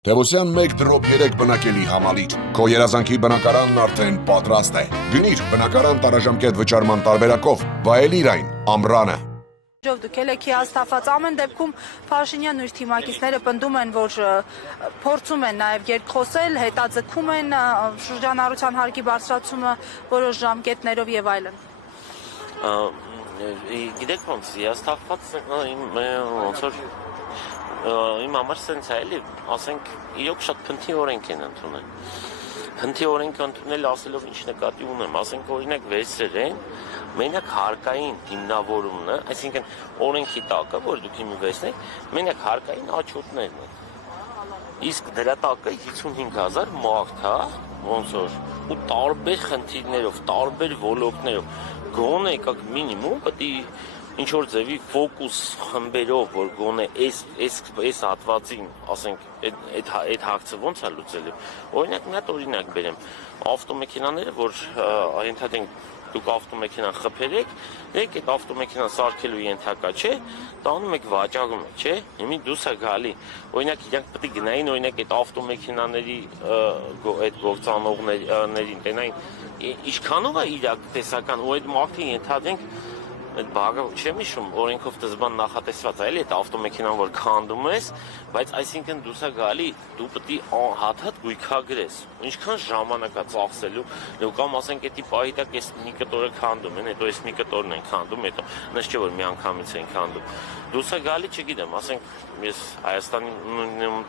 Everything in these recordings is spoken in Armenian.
Տևոսյան 1 դրոպ 3 բնակելի համալիր։ Քո երազանքի բնակարանն արդեն պատրաստ է։ Գնիր բնակարան տարաժամկետ վճարման տարբերակով, վայելիր այն, ամռանը։ Դուք եք հիասթափված ամեն դեպքում Փաշինյանն ու իր թիմակիցները պնդում են, որ փորձում են նաև երկխոսել, հետաձգում են շրջանառության հարկի բարձրացումը որոշ ժամկետներով եւ այլն։ Գիտեք ոնց հիասթափված ոնց որ իմ համար սենց է էլի, ասենք իրոք շատ փնթի օրենք են ընդունել։ Փնթի օրենք ընդունել ասելով ինչ նկատի ունեմ, ասենք օրինակ վերցրել են մենակ հարկային հիմնավորումն է, այսինքն օրենքի տակը, որ դուք հիմնվեցնեք, մենակ հարկային աճուրդներն են։ Իսկ դրա տակը 55,000 մարդ է, ոնց որ, ու տարբեր խնդիրներով, տարբեր ոլորտներով, գոնե եկակ մինիմում պետք է ինչ-որ ձևի ֆոկուս խմբերով, որ գոնե այս հատվածին, ասենք, այդ հագցը ոնց է լուծելու։ Օրինակ, մի հատ օրինակ բերեմ, ավտոմեքենաները, որ ենթադրենք դուք ավտոմեքենան խփերեք, եք այդ ավտոմեքենան սարքելու ենթակա չէ, տանում եք վաճառում եք, չէ, հիմի դուս է գալի, օրինակ իրանք պետք է գնային, օրինակ այդ ավտոմեքենաների այդ գործանողներին, տենային, ինչքանով է իրակ տեսական, ու այդ մարդը ենթադրենք այդ բաղը չեմ հիշում, օրենքով դզբան նախատեսված է, էլի այդ ավտոմեքենան, որ քանդում ես, բայց այսինքն դուս է գալի, դու պետք է հատ-հատ գույքագրես, ինչքան ժամանակ է ծախսելու, կամ ասենք էդի պահի տակ ես մի կտորը քանդում են, հետո ես մի կտորն են քանդում, հետո նշ չէ, որ միանգամից են քանդում, դուս է գալի, չգիտեմ, ասենք ես Հայաստանի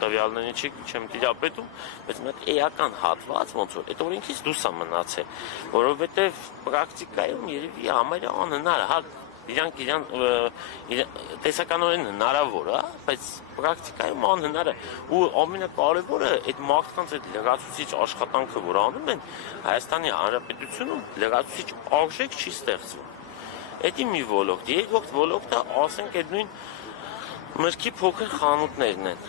տվյալների չեմ տիրապետում, բայց մի հատ էական հատված, ոնց որ այդ օրենքից դուս է մնացել, որովհետև պրակտիկայում երևի համարյա անհնար է, իրանք տեսականորեն հնարավոր է, բայց պրակտիկայում անհնար է, ու ամենակարևորը այդ մարդկանց այդ լրացուցիչ աշխատանքը, որ անում են Հայաստանի Հանրապետությունում, լրացուցիչ արժեք չի ստեղծվում։ Էդի մի ոլորտ, երկրորդ ոլորտը, ասենք այդ նույն մրգի փոքր խանութներն են։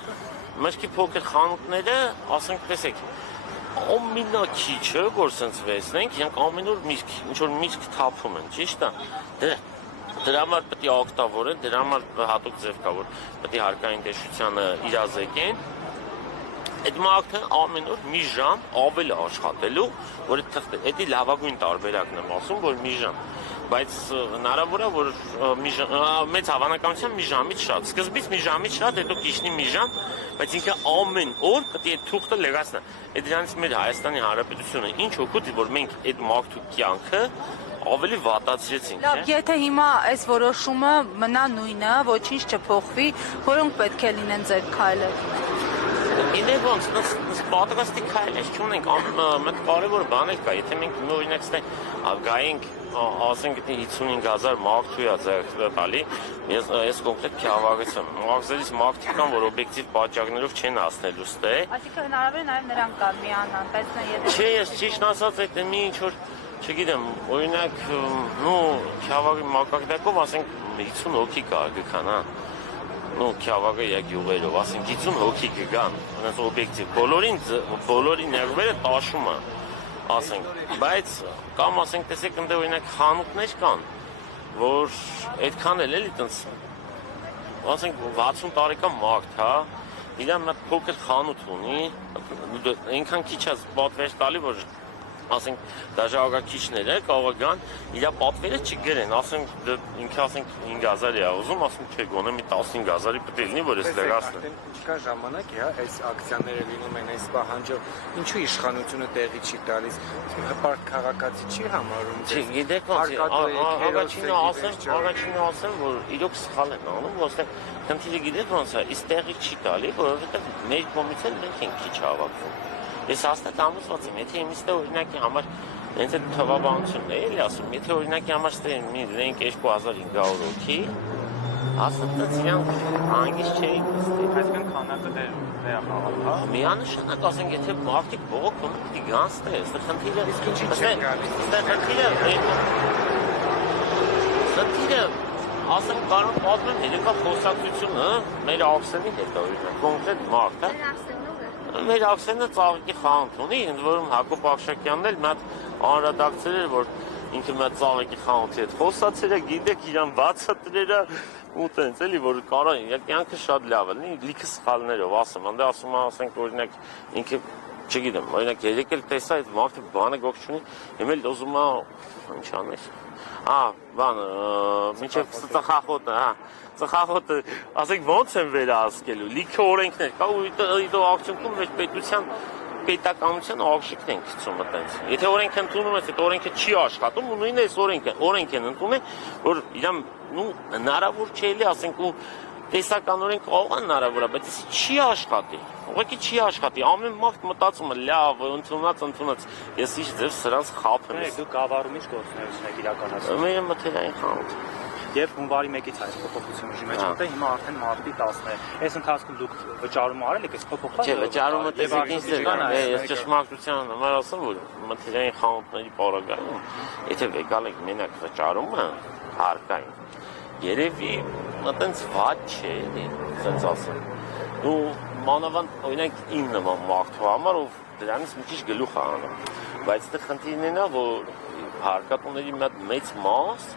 Մրգի փոքր խանութները, ասենք տեսեք, ամենակիչը, որ սենց վերցնենք, իրանք ամեն օր ինչ-որ միրգ թափում են, ճիշտ է։ Դրա համար պետք է օգտավորեն, դրա համար հատուկ ձև կա, որ պետք է հարկային տեսչությանը իրազեկեն։ Այդ մարդը ամեն օր մի ժամ ավել աշխատելու, որ էդի լավագույն տարբերակն եմ ասում, որ մի ժամ, բայց հնարավոր է, որ մեծ հավանականությամբ մի ժամից շատ, սկզբից մի ժամից շատ, հետո կիշնի մի ժամ, բայց ինքը ամեն օր պետք է թուղթը լրացնի։ Այդ դրանից մեր Հայաստանի Հանրապետությունը ինչ օգուտ է, որ մենք այդ մարդու կյանքը ավելի վատացրեցինք, չէ՞։ Լավ, եթե հիմա այս որոշումը մնա նույնը, ոչինչ չփոխվի, որոնք պետք է լինեն ձեր քայլերը։ Գիտեք ոնց, պատրաստի քայլեր չունենք, մեկ կարևոր բան կա, եթե մենք օրինակ գայենք, ասենք 55,000 մարդու է ձեռք տալի, ես կոնկրետ քյավաղից եմ, մաղձերից մարդիկ կան, որ օբյեկտիվ պատճառներով չեն հասնելու ստե։ Այսինքն հնարավոր է նաև նրանք կան միանան, բայց չէ, ես ճիշտ ասած այդ մի ինչ-որ չգիտեմ, օրինակ, քյավաղի մակարդակով, ասենք 50 հոգի կարգքան, քյավաղը յագյուղերով, ասենք 50 հոգի կգան, այնպես օբյեկտիվ, բոլորի ներվերը տաշում է, ասենք, բայց կամ ասենք տեսեք ընդ օրինակ խանութներ կան, որ այդքան էլ էլի տենց, ասենք 60 տարեկան մարդ, հա, իրան մի փոքր խանութ ունի, այնքան քիչ է պատվեր տալի, որ ասենք դաժողակիչները կարող գան իր պատվերը չգրեն, ասենք ինքը ասենք 5,000 է ուզում, ասում չէ գոնե մի 15,000-ի պետք է լինի, որ ես լրացնեմ։ Չկա ժամանակ, հա, այս ակցիաները լինում են այս պահանջով, ինչու իշխանությունը տեղի չի տալիս, հպարտ քաղաքացի չի համարում։ Չի, գիտեք ոնց, առաջինը ասեմ, որ իրոք սխալ են անում, ոստեղ խնդիրը գիտեք ոնց է, իսկ տեղի չի տալի, որովհետև մեր կողմից էլ մենք ենք քիչ հավաքվում։ Ես հաստատ ամուսված եմ, եթե իմիստը օրինակի համար, հենց այդ թվաբանությունն է էլի ասում, եթե օրինակի համար ստենք 2500 հոգի, հաստատ իրանք հանգիստ չէին նստի։ Այսինքն քանակը դեր խաղալ, հա։ Միանշանակ ասենք, եթե մարդիկ բողոքում պետք է գան ստե, այստեղ խնդիրը իսկ ինչի չեն գալիս։ Խնդիրը, ասենք կարող պատմեմ երեկա խոսակցությունը մեր Աքսենի հետ օրինակ, կոնկրետ մարդ, հա։ Մեր Աքսենը ծաղիկի խանութ ունի, ընդ որում Հակոբ Աղշակյանն էլ մի հատ անդրադարձել էր, որ ինքը մի հատ ծաղիկի խանութի հետ խոսացել է, գիտեք իրան բացատրել է, ու տենց էլի որ կարող է կյանքը շատ լավ է լինի լիքը սխալներով ասում անդե ասում ասենք օրինակ ինքը չգիտեմ օրինակ երեք էլ տեսա այդ մարդը բանը գող չունի հիմա էլ ուզում է ինչ աներ բան մինչև ծխախոտը ծխախոտը ասենք ոնց են վերահսկելու լիքը օրենքներ կա ու դու ակցիոնում մեջ պետության պետականության աղջիկն են գցում այտենց եթե օրենք ընդունում ես այդ օրենքը չի աշխատում ու նույնն էս օրենք են ընդունում որ իրան նու հնարավոր չէ էլի ասենք ու տեսականորեն կարող է հնարավոր է բայց չի աշխատի ուղղակի չի աշխատի ամեն մարդ մտածում է լավ ընդունած ես ինչ ձեր սրանց խափեմ դու գավառում ինչ գործունեություն եք իրականացնում մեր մթերային խանութ Երբ հունվարի 1-ից այս փոփոխությունը ուժի մեջ մտա, հիմա արդեն մարտի 10-ն է։ Այս ընթացքում դուք վճարում արել եք, այս փոփոխված։ Չէ, վճարումը տեսեք ինձ է, ես ճշմարտության համար ասեմ, որ մթերային խանութների պարագայում, եթե եկալ եք մենակ վճարումը հարկային, երևի այտենց վատ չէ, ասենց ասեմ։ Ու մանավանդ օրինակ իմ նման մարդու համար, ով դրանից մի քիչ գլուխ է անում, բայց դա խնդիրն է, որ հարկատուների մեծ մաս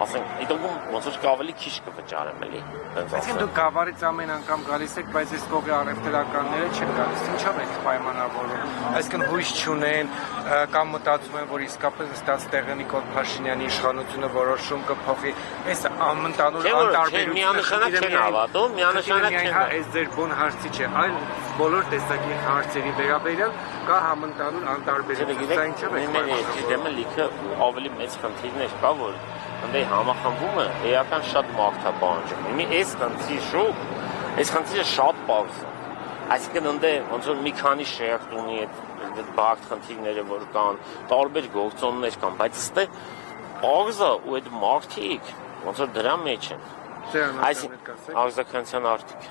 ասենք, իդոգում ոնց որ ավելի քիչ կվճարեմ էլի։ Այսինքն դուք գավառից ամեն անգամ գալիս եք, բայց այս կողի առևտրականները չեն գալիս։ Ինչով եք պայմանավորվում։ Այսինքն հույս չունեն կամ մտածում են, որ իսկապես ըստ տեղը Նիկոլ Փաշինյանի իշխանությունը որոշում կփոխի։ Այս ամենտանուր անտարբերությունը միանշանակ չեն հավատում, միանշանակ չեն։ Այս ձեր բուն հարցի չէ, այլ բոլոր տեսակի հարցերի վերաբերյալ կա համընդհանուր անտարբերություն։ Սա ինչով եք պայմանավորվում։ Դեմը լիքը ավելի մեծ խնդիրներ կա, որ Անդե համախմբումը էական շատ մարդ է պահանջում։ Հիմա այս խնդիրը շատ պարզ է։ Այսինքն անդե ոնց որ մի քանի շերտ ունի այդ բարդ խնդիրները որ կան, տարբեր գործոններ կան, բայց ըստե պարզը ու այդ մարդիկ ոնց որ դրա մեջ են։ Այսինքն արձագանքյան արտիք։